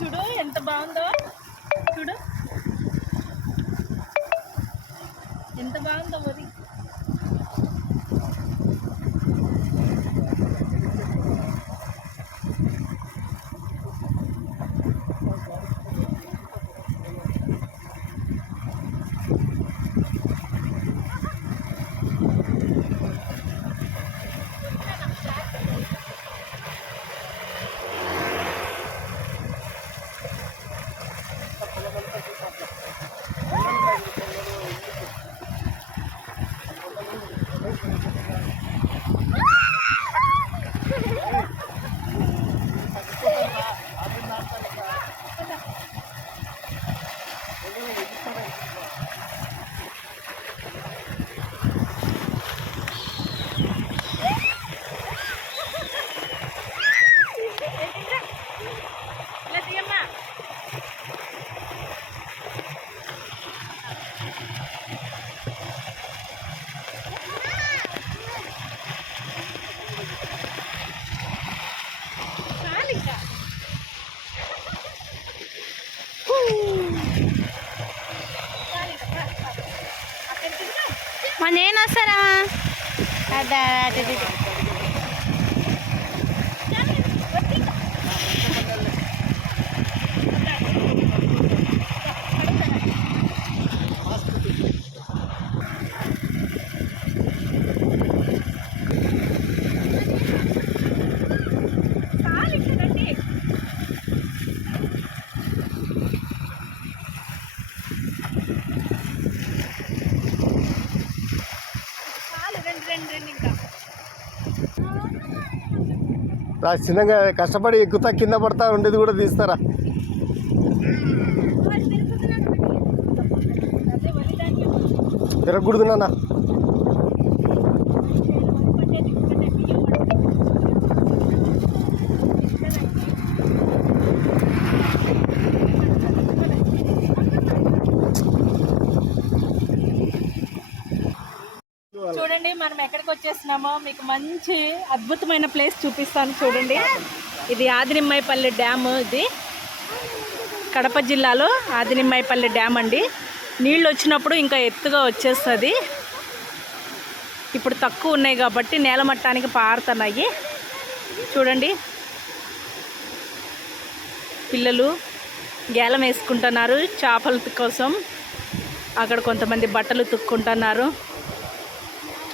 చూడు అదే అదే అదే. చాలు, వద్దు ఇంకా. చాలు ఇంకా రండి. చాలు రండి రండి రండి ఇంకా రా చిన్నగా కష్టపడి ఎక్కుతా కింద పడతా ఉండేది కూడా తీస్తారా. తిరగకూడదు నాన్న చూడండి మనం ఎక్కడికి వచ్చేసినామో మీకు మంచి అద్భుతమైన ప్లేస్ చూపిస్తాను చూడండి. ఇది ఆదినిమ్మాయిపల్లి డ్యామ్ ఇది కడప జిల్లాలో ఆదినిమ్మాయిపల్లి డ్యామ్ అండి. నీళ్ళు వచ్చినప్పుడు ఇంకా ఎత్తుగా వచ్చేస్తుంది. ఇప్పుడు తక్కువ ఉన్నాయి కాబట్టి నేల మట్టానికి పారుతున్నాయి. చూడండి. పిల్లలు గేలం వేసుకుంటున్నారు చేపల కోసం. అక్కడ కొంతమంది బట్టలు తుక్కుంటున్నారు.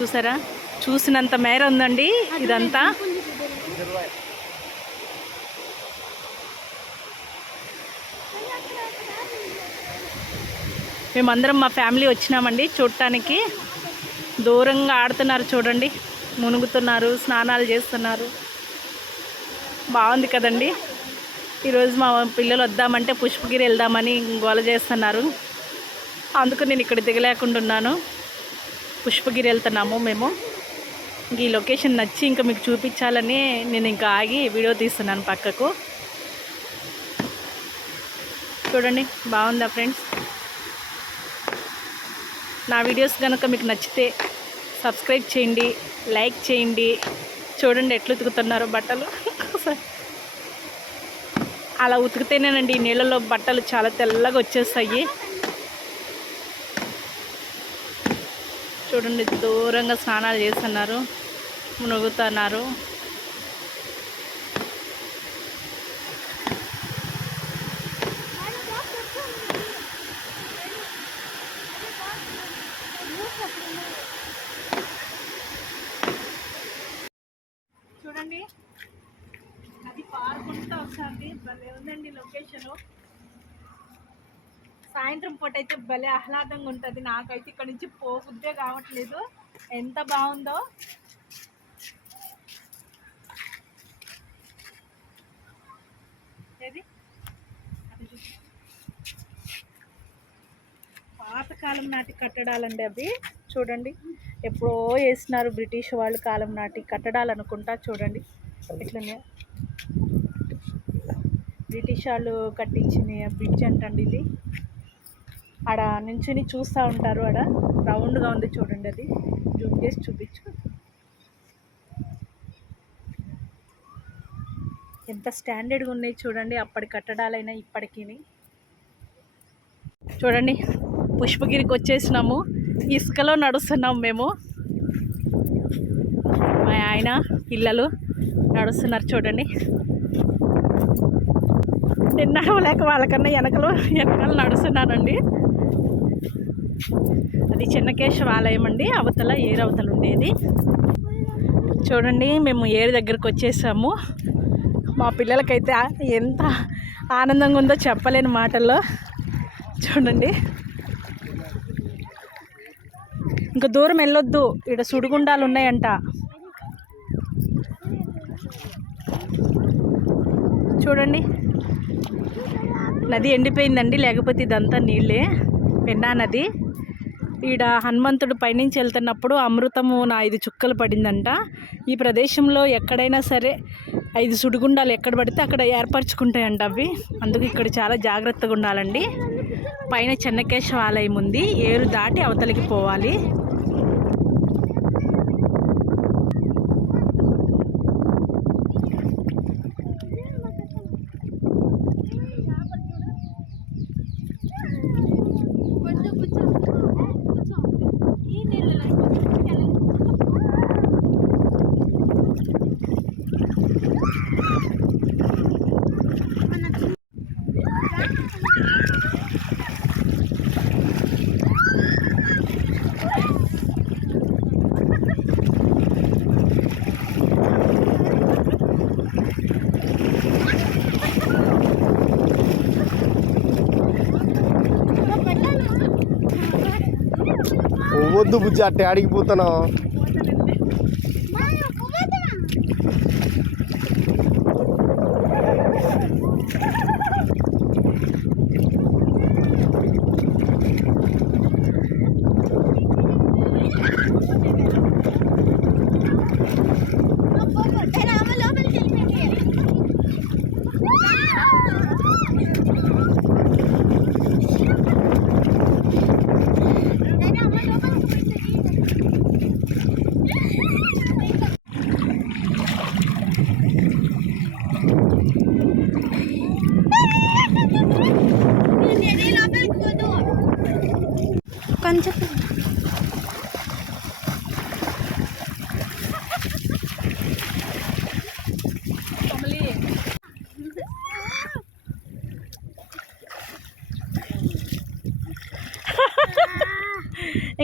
చూసారా? చూసినంత మేర ఉందండి ఇదంతా. మేమందరం మా ఫ్యామిలీ వచ్చినామండి చూడటానికి దూరంగా ఆడుతున్నారు చూడండి. మునుగుతున్నారు స్నానాలు చేస్తున్నారు. బాగుంది కదండి. ఈరోజు మా పిల్లలు వద్దామంటే పుష్పగిరి వెళ్దామని గోల చేస్తున్నారు. అందుకు నేను ఇక్కడ దిగలేకుండా ఉన్నాను. పుష్పగిరి వెళ్తున్నాము మేము. ఈ లొకేషన్ నచ్చి ఇంకా మీకు చూపించాలని నేను ఇంకా ఆగి వీడియో తీస్తున్నాను పక్కకు. చూడండి బాగుందా ఫ్రెండ్స్? నా వీడియోస్ కనుక మీకు నచ్చితే సబ్స్క్రైబ్ చేయండి లైక్ చేయండి. చూడండి ఎట్లా ఉతుకుతున్నారో బట్టలు. అలా ఉతికితేనేనండి ఈ నీళ్ళలో బట్టలు చాలా తెల్లగా వచ్చేస్తాయి. చూడండి దూరంగా స్నానాలు చేస్తున్నారు మునుగుతున్నారు చూడండి అది పారుకుంటూ వస్తుంది భలే ఉందండి లొకేషన్ సాయంత్రం పూట అయితే భలే ఆహ్లాదంగా ఉంటుంది. నాకైతే ఇక్కడ నుంచి పోకుద్దే కావట్లేదు. ఎంత బాగుందో. ఏది? పాతకాలం నాటి కట్టడాలండి అవి. చూడండి. ఎప్పుడో వేసినారు బ్రిటిష్ వాళ్ళు కాలం నాటి కట్టడాలు అనుకుంటా చూడండి. ఎట్లనే బ్రిటిష్ వాళ్ళు కట్టించిన బ్రిడ్జ్ అంటండి ఇది. ఆడ నించుని చూస్తూ ఉంటారు ఆడ. రౌండ్గా ఉంది చూడండి అది. జూమ్ చేసి చూపించు. ఎంత స్టాండర్డ్గా ఉన్నాయి చూడండి అప్పటి కట్టడాలైనా ఇప్పటికి చూడండి పుష్పగిరికి వచ్చేసినాము. ఇసుకలో నడుస్తున్నాం మేము. మా ఆయన పిల్లలు నడుస్తున్నారు చూడండి. నేను నడవలేక వాళ్ళకన్నా వెనకలు వెనకాల నడుస్తున్నానండి అది చిన్నకేశవ ఆలయం అండి. అవతల ఏరు అవతల ఉండేది. చూడండి మేము ఏరు దగ్గరకు వచ్చేసాము. మా పిల్లలకైతే ఆ- ఎంత ఆనందంగా ఉందో చెప్పలేని మాటల్లో. చూడండి. ఇంకా దూరం వెళ్ళొద్దు. ఇక్కడ సుడిగుండాలు ఉన్నాయంట. చూడండి. నది ఎండిపోయిందండి. లేకపోతే ఇదంతా నీళ్ళే. పెన్నా నది. ఈడ హనుమంతుడు పైనుంచి వెళ్తున్నప్పుడు అమృతము నా ఐదు చుక్కలు పడిందంట. ఈ ప్రదేశంలో ఎక్కడైనా సరే ఐదు సుడిగుండాలు ఎక్కడ పడితే అక్కడ ఏర్పరచుకుంటాయంట అవి. అందుకు ఇక్కడ చాలా జాగ్రత్తగా ఉండాలండి. పైన చెన్నకేశవ ఆలయం ఉంది. ఏరు దాటి అవతలికి పోవాలి. వద్దు బుజ్జి అట్టే అడిగిపోతున్నావు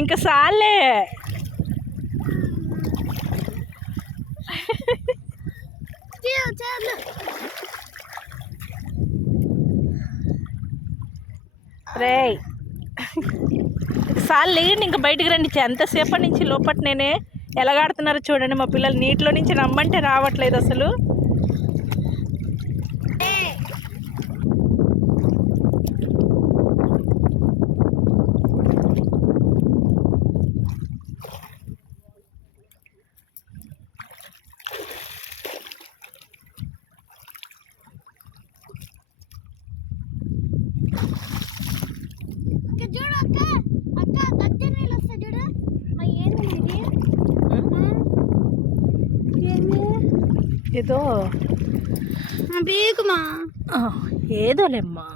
ఇంకా సాలే. రే సార్ లేండి ఇంకా బయటికి రండి. ఎంతసేపటి నుంచి లోపల నేనే ఎలాగాడుతున్నారో చూడండి మా పిల్లలు. నీటిలో నుంచి రమ్మంటే రావట్లేదు అసలు. ఏదో? బీకుమా ఆ, ఏదోలేమ్మా.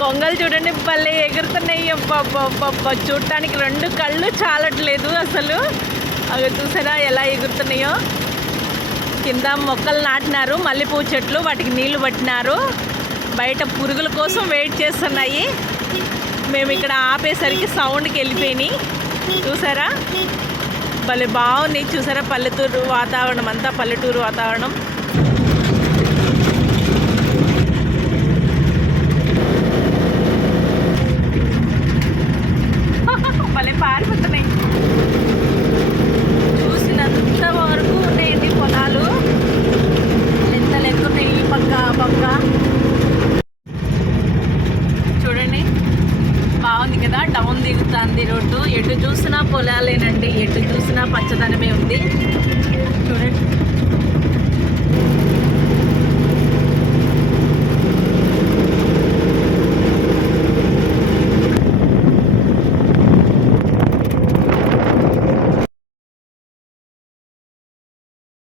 కొంగలు చూడండి భలే ఎగురుతున్నాయి. అబ్బా చూడటానికి రెండు కళ్ళు చాలట్లేదు అసలు. అవి చూసారా ఎలా ఎగురుతున్నాయో? కింద మొక్కలు నాటినారు మల్లెపూ చెట్లు వాటికి నీళ్ళు పట్టినారు. బయట పురుగుల కోసం వెయిట్ చేస్తున్నాయి. మేము ఇక్కడ ఆపేసరికి సౌండ్కి వెళ్ళిపోయినాయి. చూసారా? భలే బాగుంది చూసారా పల్లెటూరు వాతావరణం అంతా పల్లెటూరు వాతావరణం భలే పారిపోతున్నాయి చూసినంత వరకు ఉన్నాయండి పొలాలు ఎంత లెక్క ఉన్నాయి ఈ పక్క ఆ పక్క చూడండి బాగుంది కదా డౌన్ దిగుతుంది రోడ్డు ఎటు చూసినా పొలాలేనండి. ఎటు చూసినా పచ్చదనమే ఉంది. చూడండి.